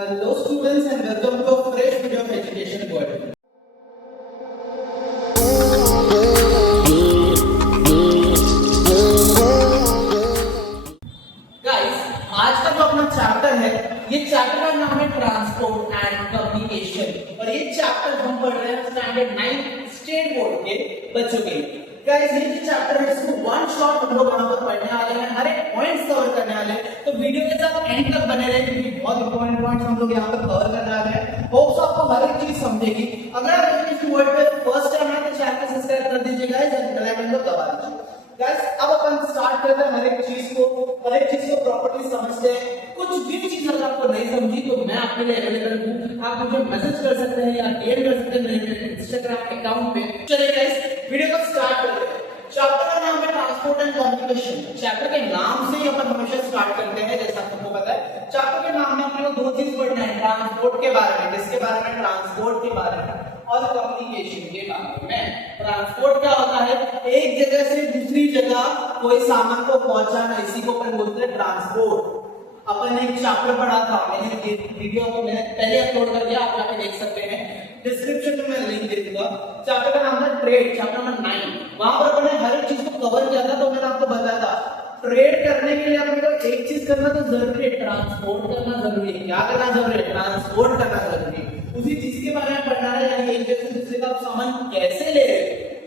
Hello students and welcome to a fresh video of Education World. Guys, आज का जो अपना चैप्टर है, ये चैप्टर का नाम है ट्रांसपोर्ट एंड कम्युनिकेशन और ये चैप्टर हम पढ़ रहे हैं स्टैंडर्ड 9 स्टेट बोर्ड के बच्चों के लिए। गाइस, ये जो चैप्टर है इसको वन शॉट हम लोग यहाँ पर पढ़ने वाले हैं, हर एक पॉइंट्स कवर करने वाले हैं, तो वीडियो के साथ एंड तक बने रहे क्योंकि बहुत इंपॉर्टेंट पॉइंट्स हम लोग यहाँ पर कवर करने वाले हैं। होप्स आपको हर एक चीज समझेगी। अगर आप एजुकेशन वर्ल्ड पे फर्स्ट टाइम आए तो चैनल को सब्सक्राइब कर दीजिए गाइस और बेल आइकन को दबा दीजिए। गाइस, अब अपन स्टार्ट करते हैं हर एक चीज को प्रॉपर्ली समझते हैं। कुछ भी चीज अगर आपको नहीं समझी तो मैं आपके लिए अवेलेबल हूँ, आप मुझे मैसेज कर सकते हैं या डीएम कर सकते हैं मेरे इंस्टाग्राम अकाउंट पे। चलिए गाइस, वीडियो को स्टार्ट करते हैं। चैप्टर का नाम है ट्रांसपोर्ट एंड कम्युनिकेशन। चैप्टर के नाम से ही अपन हमेशा स्टार्ट करते हैं, जैसा आपको पता है। चैप्टर के नाम में अपने को दो चीज पढ़ना है, ट्रांसपोर्ट के बारे में, किसके बारे में, ट्रांसपोर्ट के बारे में, और कम्युनिकेशन के बारे में। ट्रांसपोर्ट क्या होता है, एक जगह से दूसरी जगह कोई सामान को पहुंचाना, इसी को अपन बोलते हैं ट्रांसपोर्ट। अपन एक चैप्टर पढ़ा था, मैंने वीडियो को मैंने पहले अपलोड कर दिया, आप यहाँ पे देख सकते हैं, डिस्क्रिप्शन में मैं लिंक दे दूंगा। चैप्टर का नाम था ट्रेड, चैप्टर नंबर 9। वहां पर अपने हर एक चीज को कवर किया था, तो मैंने आपको बताया था ट्रेड करने के लिए अपने को एक चीज करना तो जरूरी है, ट्रांसपोर्ट करना जरूरी है। क्या करना जरूरी है? ट्रांसपोर्ट करना जरूरी है। उसी चीज के बारे में पढ़ना है, यानी एक जगह से दूसरे का सामान कैसे ले रहे,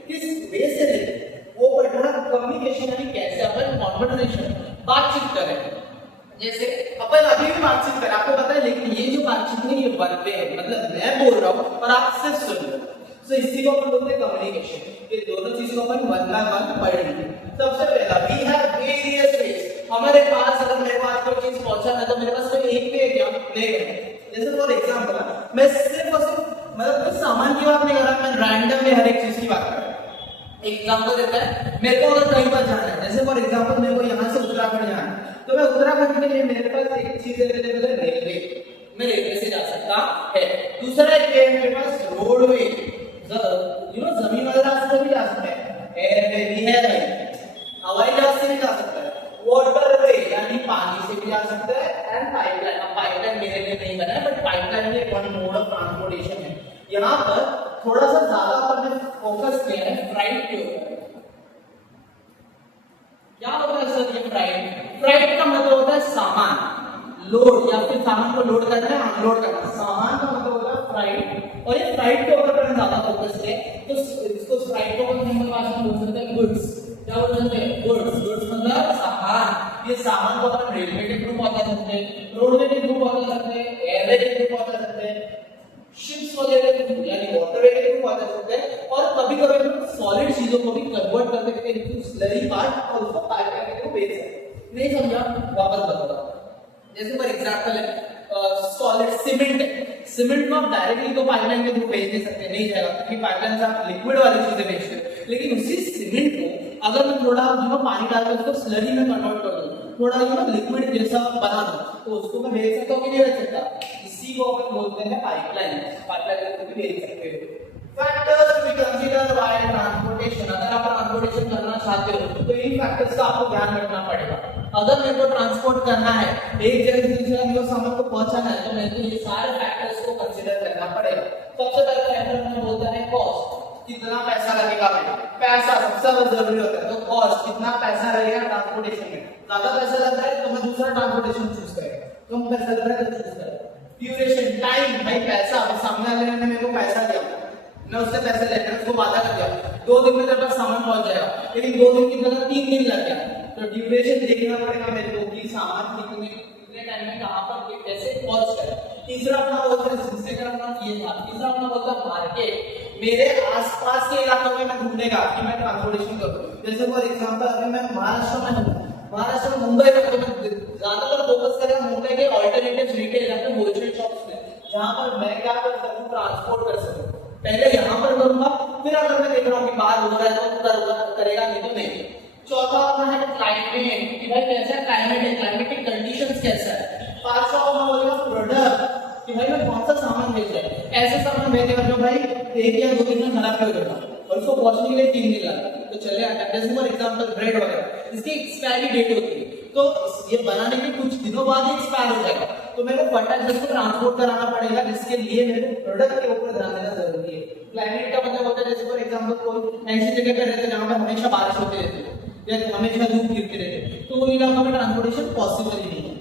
किस वे से ले रहे, वो पढ़ना। कम्युनिकेशन यानी कैसे अपन कन्वर्सेशन, बातचीत करें। जैसे अपन अभी भी बातचीत करें, आपको पता है, लेकिन ये जो बातचीत है ये वन वे है, मतलब मैं बोल रहा हूँ और आप सिर्फ सुन रहे हो। तो इसी को अपन बोलते हैं कम्युनिकेशन। ये दोनों चीजों को अपन वन बाय वन पढ़ेंगे। सबसे पहला, वी हैव वेरियस वेज। हमारे पास अगर मेरे पास कोई चीज पहुंचाना है तो मेरे पास कोई एक वे क्या नहीं है। जैसे फॉर एग्जांपल, मैं सिर्फ और सिर्फ मतलब कुछ सामान की बात नहीं कर रहा, मैं रैंडम में हर एक चीज की बात कर रहा हूं। एग्जांपल देता है, मेरे को अगर कहीं पर जाना है, जैसे फॉर एग्जांपल मेरे को यहाँ से उत्तराखंड जाना है, तो मैं उत्तराखंड के लिए मेरे पास एक चीज अवेलेबल है, रेलवे। मैं रेलवे से जा सकता है। दूसरा एक है मेरे पास रोडवे, जमीन वाले रास्ते से भी जा सकते हैं, एयरवे भी है भाई, हवाई जहाज से भी जा सकता है, वाटरवे यानी पानी से भी जा सकता है, एंड पाइपलाइन। अब पाइपलाइन मेरे लिए नहीं बना है, बट पाइपलाइन भी वन मोड ऑफ ट्रांसपोर्टेशन है। यहाँ पर थोड़ा सा ज्यादा अपन ने फोकस किया है फ्राइट के ऊपर। क्या होता है सर ये फ्राइट? फ्राइट का मतलब होता है सामान, लोड, या फिर सामान को लोड करना है, अनलोड करना। सामान का मतलब होता है फ्राइट, और ये फ्राइट के ऊपर मैंने ज्यादा फोकस किया है, तो इसको फ्राइट को हम भाषा में बोल सकते हैं गुड्स। क्या बोल सकते हैं? गुड्स। गुड्स मतलब सामान। ये सामान को अपन रेलवे के थ्रू पहुंचा सकते हैं, रोडवे के थ्रू पहुंचा सकते हैं, एयरवे के थ्रू पहुंचा सकते हैं, शिप्स वगैरह के थ्रू यानी वाटरवे के थ्रू पहुंचा सकते हैं, और कभी-कभी सॉलिड चीजों को भी कन्वर्ट कर सकते हैं इनटू स्लरी पार्ट और उसको पाइपलाइन के थ्रू भेज सकते हैं। नहीं समझा? वापस बताओ। जैसे फॉर एग्जांपल है सॉलिड सीमेंट। सीमेंट को आप डायरेक्टली तो पाइपलाइन के थ्रू भेज नहीं सकते, नहीं जाएगा, क्योंकि पाइपलाइन से आप लिक्विड वाली चीजें भेजते हैं। लेकिन उसी सीमेंट को अगर मैं थोड़ा पानी डालकर उसको स्लरी में कन्वर्ट कर दूं, थोड़ा लिक्विड जैसा बना दूं, तो उसको मैं भेज सकता हूँ कि नहीं भेज सकता? इसी को अपन बोलते हैं पाइपलाइन। पाइपलाइन के थ्रू भी भेज सकते हो। Factors to be considered while transportation. अगर आप ट्रांसपोर्टेशन करना चाहते हो तो इन फैक्टर्स का आपको ध्यान रखना पड़ेगा। अगर मेरे को ट्रांसपोर्ट करना है, एक जगह से दूसरी जगह मेरे सामान को पहुंचाना है, तो मेरे को ये सारे फैक्टर्स को कंसीडर करना पड़ेगा। सबसे पहला फैक्टर मैं बोलता है कॉस्ट। कितना पैसा लगेगा मेरा? पैसा सबसे ज्यादा जरूरी होता है, तो कॉस्ट, कितना पैसा लगेगा ट्रांसपोर्टेशन में। ज्यादा पैसा लग रहा है तो मैं दूसरा ट्रांसपोर्टेशन चूज करेगा, कम पैसा लग रहा है तो चूज करेगा। ड्यूरेशन, टाइम, भाई पैसा, सामने वाले ने मेरे को पैसा दिया, मैं उससे पैसे लेकर उसको वादा कर दिया 2 दिन में तेरे पास सामान पहुंच जाएगा, लेकिन 2 दिन की जगह 3 दिन लग गया, तो ड्यूरेशन देखना पड़ेगा मेरे को कि सामान कितने टाइम में कहां पर कैसे पहुंच गया। तीसरा अपना बोलता है इंस्टाग्राम का ये था। तीसरा अपना बोलता है मार्केट, मेरे आसपास के इलाकों में मैं घूमने का कि मैं ट्रांसपोर्टेशन करूं। जैसे फॉर एग्जांपल अभी मैं महाराष्ट्र में हूं, महाराष्ट्र में मुंबई में, तो मैं ज्यादातर फोकस करेगा मुंबई के ऑल्टरनेटिव रिटेल या फिर होलसेल शॉप्स में, जहां पर मैं क्या कर सकूं, ट्रांसपोर्ट कर सकूं। पहले यहाँ पर करूंगा, फिर अगर मैं देख रहा हूँ कि बाहर हो रहा है तो करेगा, नहीं तो नहीं। चौथा अपना है क्लाइमेट, कि भाई कैसा क्लाइमेट है, क्लाइमेटिक कंडीशंस कैसा है। पांचवा अपना बोलेगा प्रोडक्ट, कि भाई मैं कौन सा सामान भेज रहा है, ऐसे सामान भेजेगा जो भाई 1 या 2 दिन में खराब हो जाएगा और उसको पहुंचने के लिए 3 दिन लगता है, तो चले आता है। जैसे फॉर एग्जांपल ब्रेड वगैरह, इसकी एक्सपायरी डेट होती है, तो ये बनाने के कुछ दिनों बाद ही एक्सपायर हो जाएगा। तो मेरे को फर्टाइजर को ट्रांसपोर्ट कराना पड़ेगा, जिसके लिए मेरे को प्रोडक्ट के ऊपर ध्यान देना जरूरी है। क्लाइमेट का मतलब होता है जैसे फॉर एग्जांपल कोई ऐसी जगह पे रहते हैं जहां पर हमेशा बारिश होती रहती है या हमेशा धूप गिरती रहती है, तो वो इलाका में ट्रांसपोर्टेशन पॉसिबल ही नहीं है।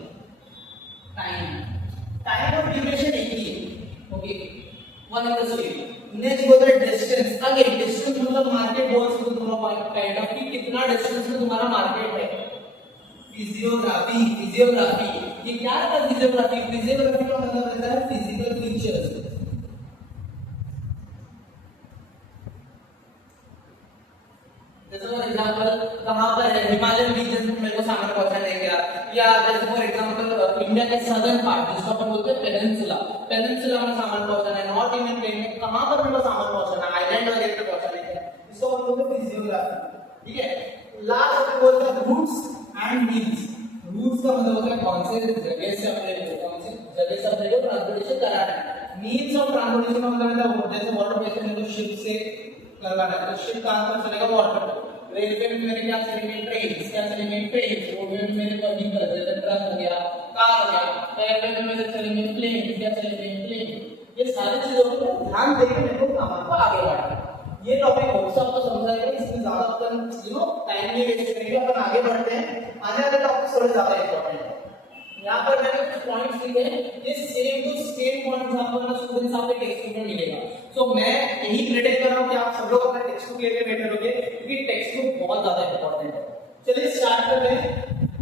टाइम और ड्यूरेशन एक ही है, okay, one and the same. Next होता है डिस्टेंस। अगेन डिस्टेंस मतलब मार्केट बहुत से तुम्हारा काइंड ऑफ कि कितना डिस्टेंस में तुम्हारा मार्केट है। फिजियोग्राफी, ये क्या है फिजियोग्राफी? फिजियोग्राफी का मतलब रहता है फिजिकल फीचर्स। जैसे फॉर एग्जांपल कहां पर है, हिमालयन रीजन में मेरे को सामान पहुंचाने का, या जैसे फॉर एग्जांपल इंडिया के सदर्न पार्ट जिसको अपन बोलते हैं पेनिनसुला में सामान पहुंचाना है, नॉर्थ इंडियन प्लेन में कहां पर मेरे को सामान पहुंचाना है, आइलैंड वगैरह पे पहुंचाने का, इसको अपन बोलते हैं फिजियोग्राफी। ठीक है। लास्ट अपन बोलते हैं रूट्स एंड मीन्स। रूट्स का मतलब होता है कौन से जगह से अपने को ट्रांसपोर्टेशन कराना है। मीन्स ऑफ ट्रांसपोर्टेशन का मतलब है जैसे वाटर पे से शिप से करवाना है, तो शिप कहां पर चलेगा? वाटर पे। रेलवे में मेरे क्या चलेंगे? ट्रेन। रोडवे में मेरे को व्हीकल जैसे ट्रक हो गया, कार हो गया। एयरवे में मेरे चलेंगे प्लेन। ये सारी चीजों को ध्यान देके मेरे को काम को आगे बढ़ाना है। ये टॉपिक बहुत सा आपको समझाएगा, इसमें ज्यादा अपन टाइम नहीं वेस्ट करेंगे, अपन आगे बढ़ते हैं। आने वाले टॉपिक थोड़े ज्यादा इंपॉर्टेंट है। यहाँ पर मैंने कुछ पॉइंट्स लिखे हैं, ये सेम टू सेम पॉइंट्स आपको स्टूडेंट्स आपके टेक्स्ट बुक में मिलेगा। सो मैं यही प्रेडिक्ट कर रहा हूँ कि आप सब लोग अपना टेक्स्ट बुक लेके बैठे रहोगे, क्योंकि टेक्स्ट बुक बहुत ज्यादा इंपॉर्टेंट है। चलिए स्टार्ट करते हैं।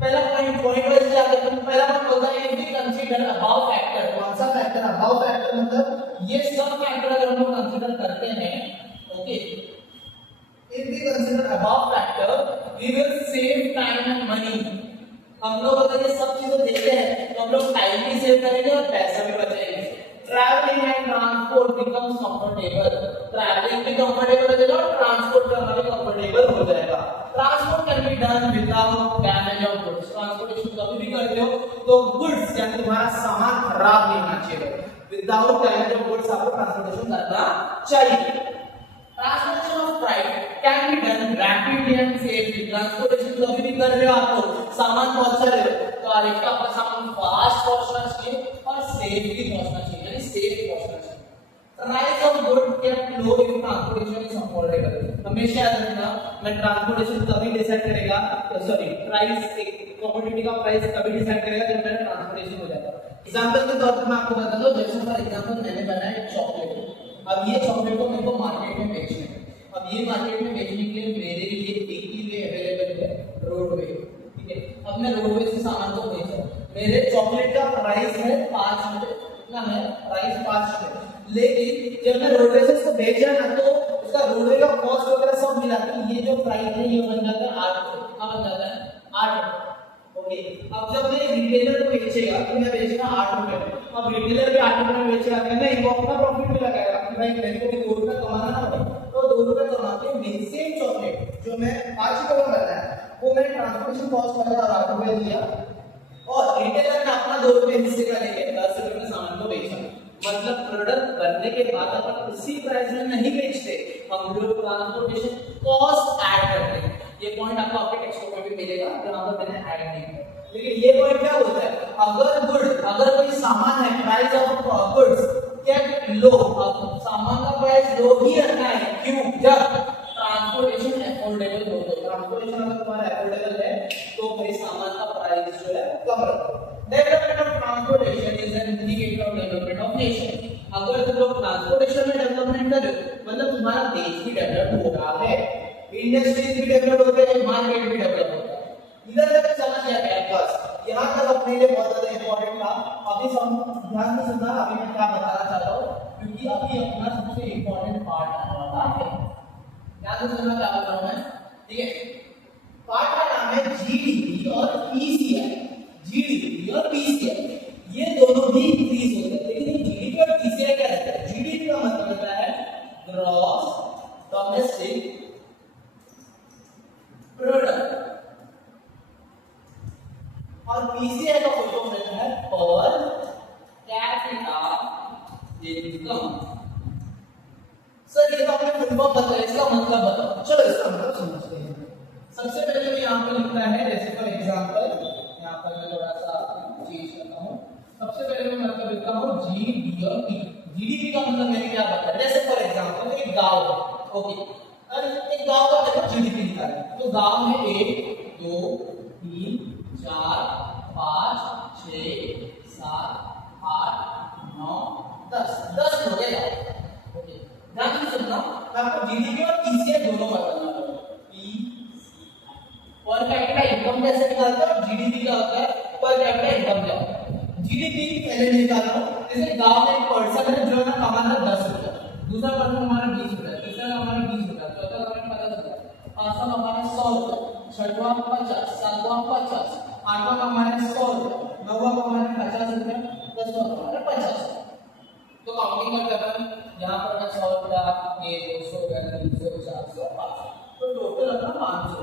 पहला पॉइंट वाइज क्या करते हैं? पहला पॉइंट होता है if we consider above factor. कौन सा फैक्टर? अबव फैक्टर मतलब ये सब फैक्टर अगर हम लोग कंसीडर करते हैं, okay, if we consider above factor we will save time and money. हम लोग अगर ये सब चीजें देखते हैं तो हम लोग टाइम भी सेव करेंगे और पैसा भी बचाएंगे। Travelling and transport becomes comfortable. Travelling भी कंफर्टेबल हो जाएगा और ट्रांसपोर्ट करना भी कंफर्टेबल हो जाएगा। Transport can be done without damage of goods. Transportation कभी भी करते हो तो गुड्स यानी तुम्हारा सामान खराब नहीं होना चाहिए। विदाउट डैमेज ऑफ गुड्स आपको ट्रांसपोर्टेशन करना चाहिए। Transportation of freight can be done rapidly and safely. Transportation कभी भी कर रहे हो, आपको सामान पहुंचा रहे हो तो आपका अपना सामान फास्ट पहुंचना चाहिए और सेफली पहुंचना चाहिए, यानी सेफ पहुंचना चाहिए। Price of good kept low if transportation is affordable. हमेशा याद रखना, मैं ट्रांसपोर्टेशन कभी डिसाइड करेगा, सॉरी प्राइस एक कमोडिटी का प्राइस कभी डिसाइड करेगा जब मेरा ट्रांसपोर्टेशन हो जाएगा। एग्जांपल के तौर पर मैं आपको बता दूं, जैसे फॉर एग्जांपल मैंने बनाया एक चॉकलेट। अब ये चॉकलेट को मेरे को मार्केट में बेचना है। अब ये मार्केट में बेचने के लिए मेरे लिए एक ही वे अवेलेबल है, रोडवे। ठीक है, अब मैं रोडवे से सामान को बेच रहा हूं। मेरे चॉकलेट का प्राइस है 5 रुपए, कितना है? प्राइस 5 रुपए। लेकिन जब मैं रोडवे से इसको बेच रहा ना तो उसका रोडवे का कॉस्ट वगैरह सब मिला के ये जो प्राइस है ये बन जाता है 8 रुपए। क्या बन जाता है? 8 रुपए। ओके, अब जब मैं रिटेलर को बेचेगा तो मैं बेचेगा 8 रुपए। अब रिटेलर भी 8 रुपए में बेचेगा, नहीं वो अपना प्रॉफिट भी लगाएगा कि भाई मेरे को भी 2 रुपए कमाना ना पड़े, तो 2 रुपए कमा के मेरी सेम चॉकलेट जो मैं 5 रुपए में बनाया वो मैंने ट्रांसपोर्टेशन कॉस्ट लगाया और 8 रुपए दिया, और रिटेलर ने अपना 2 रुपए हिस्से का लेके 10 रुपए में सामान को बेचा। मतलब प्रोडक्ट बनने के बाद अपन उसी प्राइस में नहीं बेचते, हम लोग ट्रांसपोर्टेशन कॉस्ट ऐड करते हैं। ये पॉइंट आपको आपके टेक्स्ट बुक में भी मिलेगा, जहां पर मैंने ऐड नहीं किया। लेकिन ये पॉइंट क्या बोलता है? अगर कोई सामान है, प्राइस ऑफ गुड्स केप्ट लो, अब सामान का प्राइस लो ही रखना है। क्यों? जब ट्रांसपोर्टेशन अफोर्डेबल हो, तो ट्रांसपोर्टेशन अगर तुम्हारा अफोर्डेबल है तो भाई सामान का प्राइस जो है कम रखो। Development of transportation is an indicator of development of nation. अगर तुम लोग ट्रांसपोर्टेशन में डेवलपमेंट कर रहे हो मतलब तुम्हारा देश भी डेवलप हो रहा है, इंडस्ट्रीज भी डेवलप होते हैं, मार्केट भी डेवलप होता है। इधर तक समझ गया क्या? बस यहाँ तक अपने लिए बहुत ज्यादा इंपॉर्टेंट था। अभी ध्यान से सुनना, अभी मैं क्या बताना चाहता हूँ, क्योंकि अभी अपना सबसे इंपॉर्टेंट पार्ट आने वाला है। ध्यान से सुनना क्या बता रहा हूँ मैं, ठीक है? पार्ट का नाम है जीडीपी और पीसीआई। जीडीपी और पीसीआई ये दोनों भी इंक्रीज होते हैं, लेकिन जीडीपी और पीसीआई क्या रहता है? जीडीपी का मतलब होता है ग्रॉस डोमेस्टिक प्रोडक्ट और पीसीआई का फुल फॉर्म रहता है पर कैपिटा इनकम। सर ये तो आपने फुल फॉर्म बताया, इसका मतलब बताओ। चलो इसका मतलब समझते हैं। सबसे पहले मैं यहाँ पर लिखता है, जैसे फॉर एग्जांपल यहाँ पर मैं थोड़ा सा चेंज करता हूँ। सबसे पहले मैं मतलब लिखता हूँ जीडीपी। जीडीपी का मतलब मैंने क्या बताया, जैसे फॉर एग्जांपल एक गांव है, ओके, और एक गांव का देखो जीडीपी निकालना, तो गांव में 1 2 3 4 5 6 7 8 9 10 हो गया, ओके। ध्यान से सुनना, आपको जीडीपी और पीसीआई दोनों बताना है। पर कैपिटा इनकम कैसे निकालते हैं और जीडीपी क्या होता है, पर कैपिटा इनकम क्या होता है। जीडीपी पहले निकालना हो, जैसे गांव में एक पर्सन है जो ना कमाना 10 रुपया, दूसरा पर्सन हमारा 20 रुपया, तीसरा हमारा 20 रुपया, चौथा हमारा 50 रुपया, पांचवा हमारा 100 रुपया, छठवां 50, सातवां 50, आठवां हमारा 100 रुपया, नौवां हमारा 50 रुपया, दसवां हमारा 50। तो काउंटिंग कर रहा हूं, यहां पर मैं 100 रुपया, ये 200 रुपया, 300, 400, 500, तो टोटल अपना 500।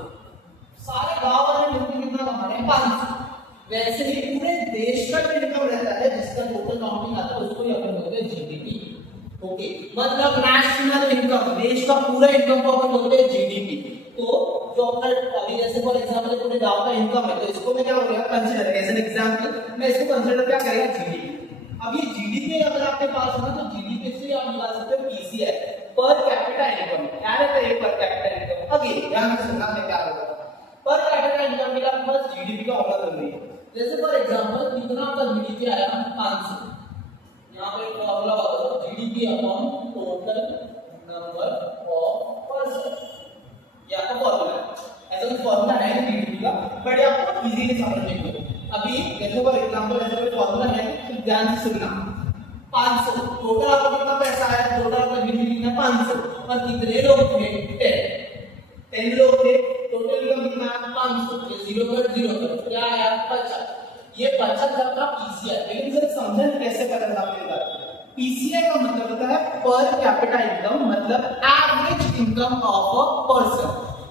सारे गांव वाले मिलकर कितना कमा रहे हैं, 500। वैसे ही पूरे देश का जो इनकम रहता है जिसका टोटल काउंटिंग आता है उसको ही अपन बोलते हैं जीडीपी, ओके। मतलब नेशनल इनकम, देश का पूरा इनकम को अपन बोलते हैं जीडीपी। तो जो अपना अभी जैसे फॉर एग्जांपल पूरे गांव का इनकम है, तो इसको मैं क्या बोलूंगा, कंसीडर एज एन एग्जांपल, मैं इसको कंसीडर क्या करेगा, जीडीपी। अब ये जीडीपी अगर आपके पास है ना, तो जीडीपी से आप निकाल सकते हो पीसीआई, पर कैपिटा इनकम। क्या रहता है पर कैपिटा इनकम, अभी ध्यान से सुनना मैं क्या बोल रहा हूं। पर कैपिटा इनकम के लिए बस जीडीपी का होना जरूरी है। जैसे फॉर एग्जांपल कितना आपका जीडीपी आया 500, यहां पे फॉर्मूला बताओ, GDP upon total number of person, या तो फॉर्मूला ऐसा कोई फॉर्मूला है नहीं जीडीपी का, बट आपको इजीली समझने के लिए अभी जैसे फॉर एग्जांपल ऐसा कोई फॉर्मूला है तो ध्यान से सुनना। 500 टोटल आपको कितना पैसा आया, टोटल आपका जीडीपी कितना 500, और कितने लोग थे, 10 लोग थे, टोटल इनकम कितना है 500, ये 0 पर 0 पर क्या आया 50। ये 50 आपका पीसीआई। लेकिन सर समझन कैसे करना है आपके बात, पीसीआई का मतलब होता है पर कैपिटा इनकम, मतलब average income of a person.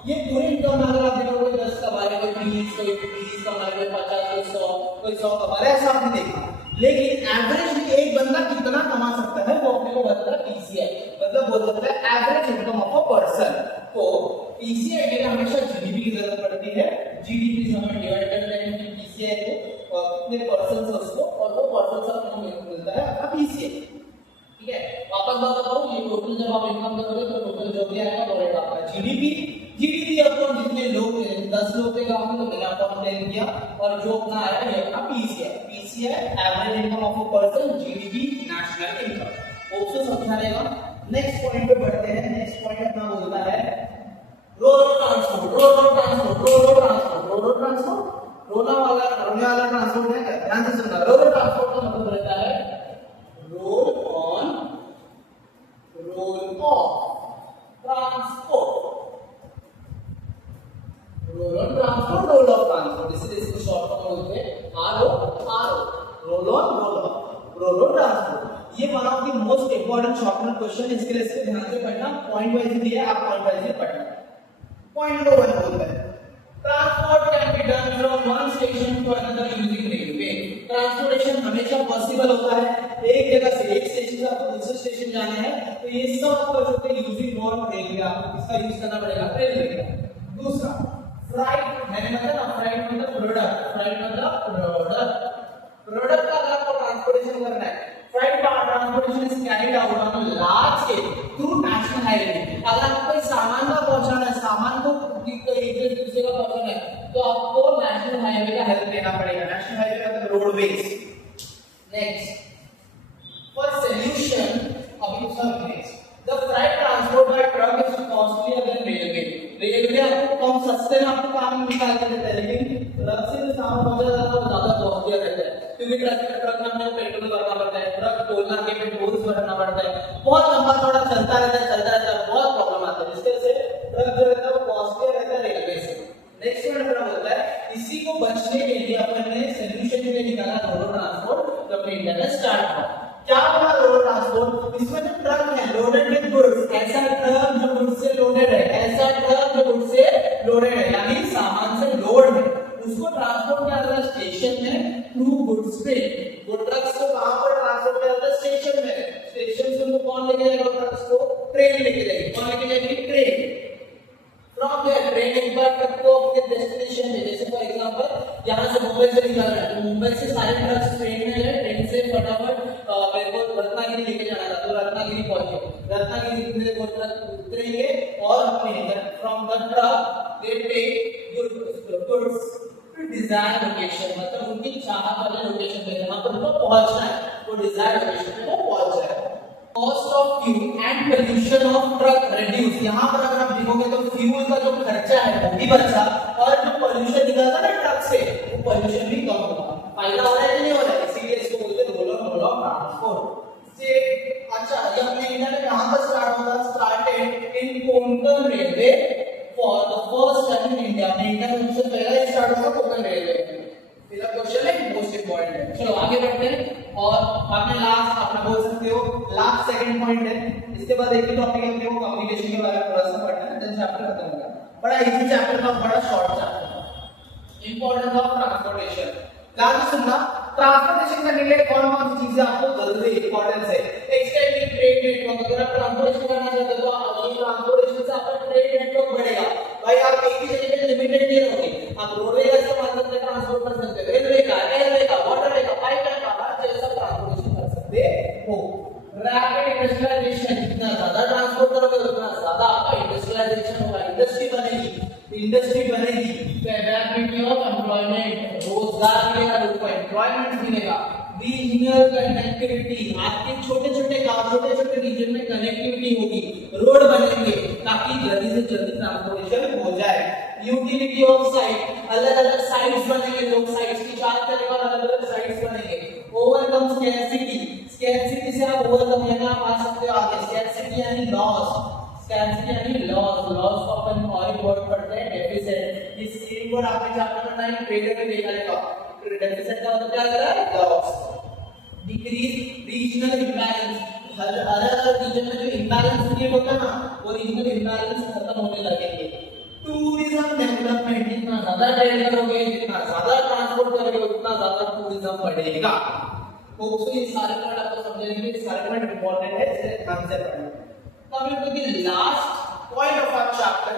ये पूरे इनकम अगर आप देखो कोई 10 कमा रहे, कोई 20, कोई 30 कमा रहे, कोई 50, कोई 100, कोई 100 कमा रहे, ऐसा आपने देखा। लेकिन एवरेज में एक बंदा कितना कमा सकता है वो अपने को बताता है पीसीआई, मतलब बोल सकता है average income of a person. तो पीसीआई के लिए हमेशा जीडीपी की जरूरत पड़ती है। जीडीपी से हमें डिवाइड कर देंगे पीसीआई को, और कितने पर्सन है उसको, और वो पर्सन से हमें मिलता है आपका पीसीआई, ठीक है। वापस बात बताऊं, ये टोटल जब आप इनकम करोगे तो टोटल जो भी आएगा वो रहेगा आपका जीडीपी। जीडीपी अपन जितने लोग 10 लोग के गांव में, तो मैंने आपको हमने किया, और जो अपना आया ये अपना PCI. PCI average income of a person, GDP national income. Option समझा रहेगा। नेक्स्ट पॉइंट पे बढ़ते हैं। नेक्स्ट पॉइंट अपना बोलता है रोड ट्रांसपोर्ट। रोने वाला ट्रांसपोर्ट है, ध्यान से सुनना। रोड ट्रांसपोर्ट का मतलब रहता है roll on roll off transport, roll on transport, roll off transport, इसलिए इसको शॉर्ट फॉर्म बोलते हैं आरओ, रोल ऑन ट्रांसपोर्ट। ये one of the most important short term question, इसके लिए इसको ध्यान से पढ़ना, पॉइंट वाइज दिया है, आप पॉइंट वाइज पढ़ना। पॉइंट नंबर 1 बोलता है transport can be done from one station to another using railway. Transportation हमेशा पॉसिबल होता है, एक जगह से एक स्टेशन से आपको दूसरे स्टेशन जाना है, तो ये सब कर सकते हैं यूजिंग नॉट रेलवे। आपको किसका यूज करना पड़ेगा, रेलवे का। दूसरा फ्राइट, मैंने मतलब फ्राइट मतलब प्रोडक्ट का अगर आपको ट्रांसपोर्टेशन करना है, freight transportation is carried out on a large scale through national highway. अगर आपको कोई सामान का पहुंचाना है, सामान को एक जगह दूसरे का पहुंचाना है, तो आपको नेशनल हाईवे का हेल्प लेना पड़ेगा। नेशनल हाईवे का मतलब रोडवेज। नेक्स्ट फॉर सॉल्यूशन अभी next the freight transport by truck is costlier than railway. Railway आपको कम सस्ते में आपको काम निकाल के देता है, लेकिन ट्रक से जो सामान पहुंचा जाता है वो ज्यादा कॉस्टलियर रहता है, क्योंकि ट्रक में हमें पेट्रोल भरना पड़ता है, ट्रक टोल नाके पे टोल्स भरना पड़ता है, बहुत लंबा चौड़ा चलता रहता है, बहुत प्रॉब्लम आता है, जिसके से ट्रक जो रहता है वो कॉस्टलियर रहता है रेलवे से। नेक्स्ट पॉइंट अपना बोलता है इसी को बचने के लिए अपन ने सॉल्यूशन के लिए निकाला रोड ट्रांसपोर्ट, जो अपने इंडिया में स्टार्ट हुआ। क्या हुआ रोड ट्रांसपोर्ट, इसमें जो ट्रक है लोडेड विद गुड्स, ऐसा ट्रक जो गुड्स से लोडेड है, ऐसा ट्रक जो गुड्स से लोडेड है, यानी सामान से लोड है, उसको ट्रांसपोर्ट किया जाता है स्टेशन में थ्रू गुड्स ट्रेन। वो ट्रक्स को कहां पर ट्रांसपोर्ट किया जाता है, स्टेशन में। स्टेशन से उनको कौन लेके जाएगा, ट्रक्स को ट्रेन लेके जाएगी। कौन लेके जाएगी, ट्रेन। फ्रॉम देयर ट्रेन एक बार ट्रक को अपने डेस्टिनेशन में, जैसे फॉर एग्जांपल यहां से मुंबई से निकल रहा है, तो मुंबई से सारे ट्रक्स ट्रेन में गए, ट्रेन से फटाफट मेरे को रत्नागिरी लेके जाना था, तो रत्नागिरी पहुंचे। रत्नागिरी से उतरेंगे और अपने from the truck they take goods to desire location, मतलब उनकी चाहत वाले लोकेशन पे जहां पर उनको पहुंचना है, वो डिजायर लोकेशन पे वो पहुंच जाए। Cost of fuel and pollution of truck reduce, यहाँ पर अगर आप देखोगे तो फ्यूल का जो खर्चा है वो भी बचा और जो पोल्यूशन निकलता है ना ट्रक से, वो पोल्यूशन भी कम होगा। फायदा हो रहा है कि नहीं हो रहा है? इसीलिए इसको बोलते हैं रोल ऑफ ट्रांसपोर्ट से। अच्छा, ये अपने इंडिया में कहां पर स्टार्ट होता है? Started in Konkan railway for the first time in India. India में सबसे पहला स्टार्ट हुआ कोंकण रेलवे। पहला क्वेश्चन है, मोस्ट इंपॉर्टेंट है। चलो आगे बढ़ते हैं और आपने लास्ट अपना बोल सकते हो लास्ट सेकंड पॉइंट है। इसके बाद एक टॉपिक है अपने को कम्युनिकेशन के बारे में थोड़ा सा पढ़ना है, देन चैप्टर खत्म होगा। बड़ा इजी चैप्टर था, बड़ा short chapter. Importance of transportation, ध्यान से सुनना। ट्रांसपोर्टेशन करने के लिए कौन कौन सी चीजें आपको जरूरी इंपॉर्टेंस है? एक्सटेंडेड ट्रेड नेटवर्क, अगर आप ट्रांसपोर्टेशन करना चाहते हो तो ये ट्रांसपोर्टेशन से आपका ट्रेड नेटवर्क बढ़ेगा। भाई आप एक ही जगह पे लिमिटेड नहीं रहोगे, आप रोडवे का इस्तेमाल करके ट्रांसपोर्ट कर सकते हो, रेलवे का, एयरवे का, वाटरवे का, पाइपलाइन का, हर जैसा ट्रांसपोर्टेशन कर सकते हो। रैपिड इंडस्ट्रियलाइजेशन, जितना ज्यादा ट्रांसपोर्ट करोगे उतना ज्यादा आपका इंडस्ट्रियलाइजेशन होगा, इंडस्ट्री बनेगी। तो अवेलेबिलिटी ऑफ एम्प्लॉयमेंट, रोजगार मिलेगा, लोगों को एम्प्लॉयमेंट मिलेगा। रीजनल कनेक्टिविटी, आपके छोटे छोटे गांव, छोटे छोटे रीजन में कनेक्टिविटी होगी, रोड बनेंगे ताकि जल्दी से जल्दी ट्रांसपोर्टेशन हो जाए। यूटिलिटी ऑफ साइट, अलग अलग साइट्स बनेंगे, लोग साइट्स की चार्ज करने वाले अलग अलग साइट्स बनेंगे। ओवरकम स्कैरसिटी, स्कैरसिटी से आप ओवरकम लेना आ सकते हो आगे। स्कैरसिटी यानी लॉस, स्कैरसिटी यानी लॉस, लॉस को अपन और एक वर्ड पढ़ते हैं डेफिसिट। इस सेम वर्ड आपने चैप्टर में 9 ट्रेड में देखा रहेगा। डेफिसिट का मतलब क्या कर रहा है? लॉस। डिक्रीज रीजनल इंबैलेंस, हर अलग रीजन में जो इंबैलेंस क्रिएट होता है ना, वो रीजनल इंबैलेंस खत्म होने लगेंगे। टूरिज्म डेवलपमेंट, जितना ज्यादा ट्रेड करोगे, जितना ज्यादा ट्रांसपोर्ट करोगे, उतना ज्यादा टूरिज्म बढ़ेगा। तो ये सारे पॉइंट आपको समझने के लिए सारे पॉइंट इंपॉर्टेंट है, इसे ध्यान से पढ़ना। Coming to the last point of our chapter,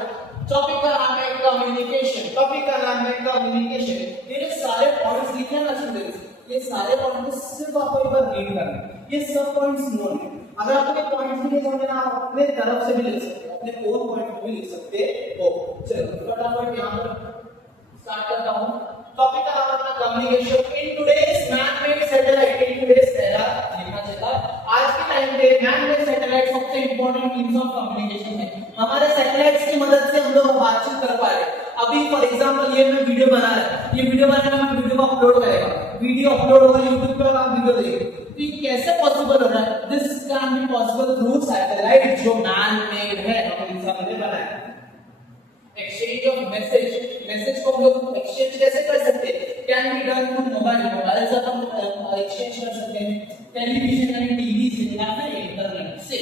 topic का नाम है कम्युनिकेशन। टॉपिक का नाम है कम्युनिकेशन। ये सारे पॉइंट्स लिखे ना स्टूडेंट्स, ये सारे पॉइंट्स सिर्फ आपको एक बार रीड करना है। ये सब पॉइंट्स नोन है। अगर आपको ये पॉइंट्स नहीं समझ में आप अपने तरफ से भी लिख सकते हो, अपने ओन पॉइंट को भी लिख सकते हो। चलो फटाफट यहां पर स्टार्ट करता हूं। टॉपिक का नाम है communication in today's man-made satellite. In today's era लिखना चाहिए। आज के टाइम पे मैन-मेड सैटेलाइट सबसे इंपॉर्टेंट मींस ऑफ कम्युनिकेशन है। हमारे सैटेलाइट्स की मदद से हम लोग बातचीत कर पा रहे हैं। अभी फॉर एग्जांपल ये मैं वीडियो बना रहा है, ये वीडियो बनाने में वीडियो को अपलोड करेगा, वीडियो अपलोड होगा YouTube पे और आप वीडियो देखोगे। तो ये कैसे पॉसिबल हो रहा है? This can be possible through satellite जो मैन-मेड है, हम इंसान ने बनाया है। एक्सचेंज ऑफ मैसेज, मैसेज को हम लोग एक्सचेंज कैसे कर सकते हैं? Can be done through mobile, mobile से हम एक्सचेंज कर सकते हैं, टेलीविजन यानी टीवी से या फिर इंटरनेट से।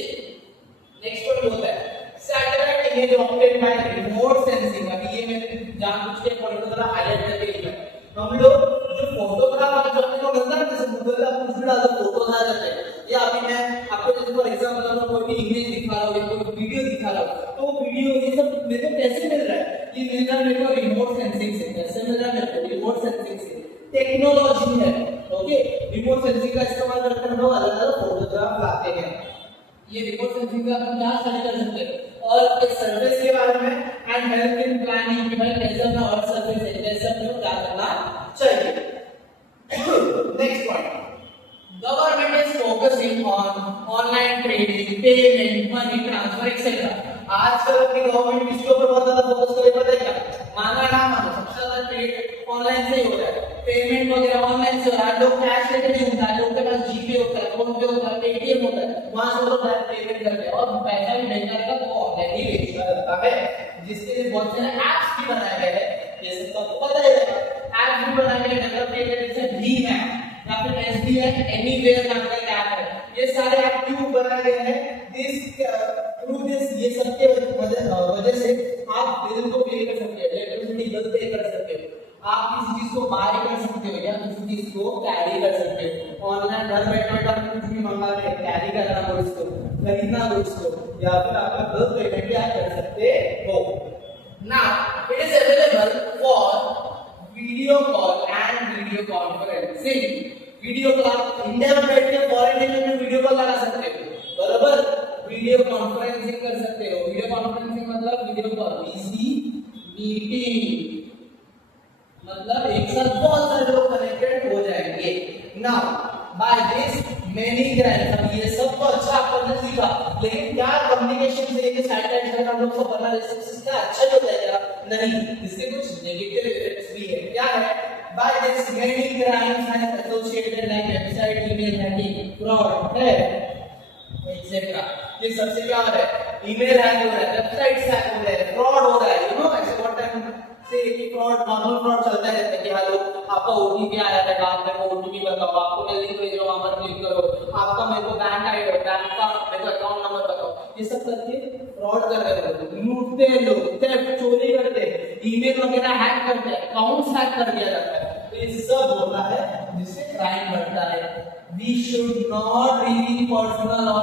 नेक्स्ट पॉइंट होता है satellite image obtain bye remote sensing. अभी ये मैंने जानबूझ के पॉइंट को थोड़ा हाईलाइट करके लिखा है। हम लोग जो फोटोग्राफ जो अपने को मिलता है, जैसे गूगल पे कुछ भी डालो फोटोज आ जाते हैं, या अभी मैं आपको जैसे फॉर एग्जांपल मैं कोई भी इमेज दिखा रहा हूं या कोई वीडियो दिखा रहा हूं, तो वीडियो ये सब मेरे को कैसे मिल रहा है? ये मिल रहा है मेरे को रिमोट सेंसिंग से। कैसे मिल रहा है मेरे को? रिमोट सेंसिंग से। टेक्नोलॉजी है, ओके। रिमोट सेंसिंग का इस्तेमाल करके हम लोग अलग अलग फोटोग्राफ लाते हैं। ये रिमोट सेंसिंग का अपन क्या स्टडी कर सकते हैं? और एक सर्विस के बारे में एंड हेल्प इन प्लानिंग कि भाई कैसे अपना और सर्विस है, कैसे अपने को क्या करना चाहिए। Next point, government is focusing on online trading, payment, money transfer etcetera. आजकल अपनी गवर्नमेंट इसके ऊपर बहुत ज्यादा फोकस कर रही है। क्या माना ना मानो, सबसे ज्यादा ट्रेड ऑनलाइन से ही हो रहा है, पेमेंट वगैरह ऑनलाइन से हो रहा है। लोग कैश लेके नहीं घूमता है, लोग के पास जीपे होता है, फोन पे होता है, पेटीएम होता है, वहां से लोग डायरेक्ट पेमेंट करते हैं और पैसा भी भेजना रहेगा तो ऑनलाइन ही भेजना रहता है, जिसके लिए बहुत सारे ऐप्स भी बनाए गए हैं। जैसे तो आपको पता ही है, ऐप्स भी बनाए गए, डेवलप किए गए, जैसे भीम है या फिर एसबीआई एनीवेयर नाम का एक ऐप है। ये सारे ऐप क्यों बनाए गए हैं? थ्रू दिस ये सब के वजह से आप बिल को पे कर सकते हैं, इलेक्ट्रिसिटी बिल पे कर सकते हो, आप किसी चीज को बाय कर सकते हो या किसी चीज को कैरी कर सकते हो। ऑनलाइन घर बैठे बैठे आप कुछ भी मंगा रहे हैं, कैरी करना हो इसको, खरीदना हो इसको, या फिर आपका बिल पेमेंट भी आप कर सकते हो। Now it is available for video call and video conferencing. Video call, India में बैठ के फॉरेन नेशन में वीडियो कॉल लगा सकते हो, बराबर। वीडियो कॉन्फ्रेंसिंग कर सकते हो, वीडियो कॉन्फ्रेंसिंग मतलब वीडियो कॉल, वीसी मीटिंग मतलब एक साथ बहुत सारे लोग कनेक्टेड हो जाएंगे। Now by this many grind, अब ये सब तो अच्छा आपने सीखा, लेकिन क्या कम्युनिकेशन से ये सैटेलाइट का हम लोग को बना दे सकते हैं, अच्छा हो जाएगा? नहीं, इसके कुछ नेगेटिव इफेक्ट्स भी है। क्या है? By this many grinds have associated like website, email hacking, fraud है एक्सेट्रा। ये सबसे क्या हो रहा है? ईमेल हैक हो रहा है, वेबसाइट्स हैक हो रहे हैं, फ्रॉड हो रहा है। यू नो ऐसे व्हाट टाइम से एक फ्रॉड, नॉर्मल फ्रॉड चलता रहता है कि हेलो आपका ओटीपी आया था, आप मेरे को ओटीपी बताओ, आपको मैं लिंक भेज रहा हूं, वहां पर क्लिक करो, आपका मेरे को बैंक आईडी, बैंक का मेरे को अकाउंट नंबर बताओ। ये सब करके फ्रॉड कर रहे हैं, लूटते हैं लोग, थेफ्ट, चोरी करते हैं, ईमेल वगैरह हैक करते हैं, अकाउंट्स हैक कर दिया जाता है। तो ये सब होता है जिससे क्राइम बढ़ता है। We should not reveal personal or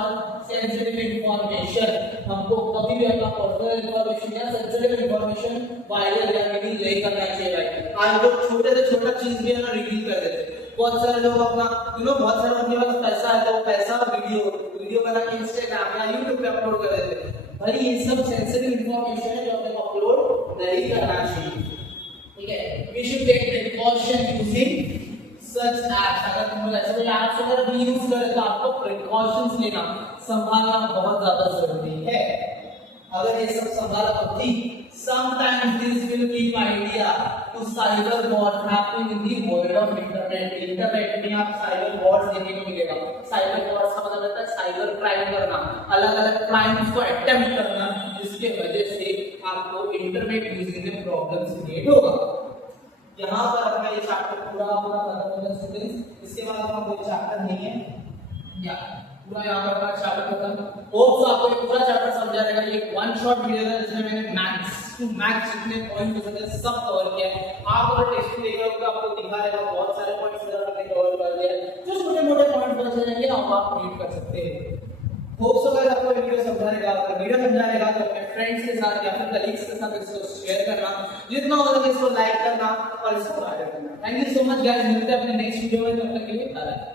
sensitive information. हमको कभी भी अपना पर्सनल इंफॉर्मेशन या सेंसिटिव इंफॉर्मेशन वायरल या रिवील नहीं करना चाहिए भाई। आज लोग छोटे से छोटा चीज भी है ना रिवील कर देते हैं। बहुत सारे लोग अपना बहुत सारे उनके पास पैसा है तो पैसा वीडियो बना के इंस्टाग्राम या यूट्यूब पे अपलोड कर देते हैं। भाई ये सब सेंसिटिव इंफॉर्मेशन है जो अपने को अपलोड नहीं करना चाहिए, ठीक है। We should take precaution using such apps। अगर तुम लोग ऐसे कोई ऐप्स अगर भी यूज करें तो आपको प्रिकॉशंस लेना, संभालना बहुत ज्यादा जरूरी है। अगर ये सब संभाला तो ठीक। Sometimes this will give idea to cyber wars happening in the world of internet। Internet में आप साइबर वॉर्स देखने को मिलेगा। साइबर वॉर्स का मतलब होता है साइबर क्राइम करना, अलग अलग क्राइम्स को अटेम्प्ट करना, जिसके वजह से आपको इंटरनेट यूजिंग में प्रॉब्लम्स क्रिएट होगा। यहाँ पर अपना ये चैप्टर पूरा खत्म हो गया स्टूडेंट्स। इसके बाद अपना कोई चैप्टर नहीं है, या पूरा यहाँ पर अपना चैप्टर खत्म। होप सो आपको ये पूरा चैप्टर समझा रहेगा। ये वन शॉट वीडियो है जिसमें मैंने मैथ्स टू मैथ्स जितने पॉइंट हो सकते हैं सब कवर किया है। आप अगर टेस्ट देख रहे हो तो आपको दिखा रहेगा बहुत सारे पॉइंट्स मैंने कवर कर दिए हैं। जो छोटे मोटे पॉइंट बच जाएंगे ना आप रीड कर सकते हैं। होप सो गाइस आपको वीडियो समझा रहेगा। अगर वीडियो समझा रहेगा तो अपने फ्रेंड्स के साथ या फिर कलीग्स के साथ इसको शेयर करना, जितना हो सके इसको लाइक करना और इसको शेयर करना। Thank you so much guys, मिलते हैं अपने नेक्स्ट वीडियो में, तब तक के लिए बाय।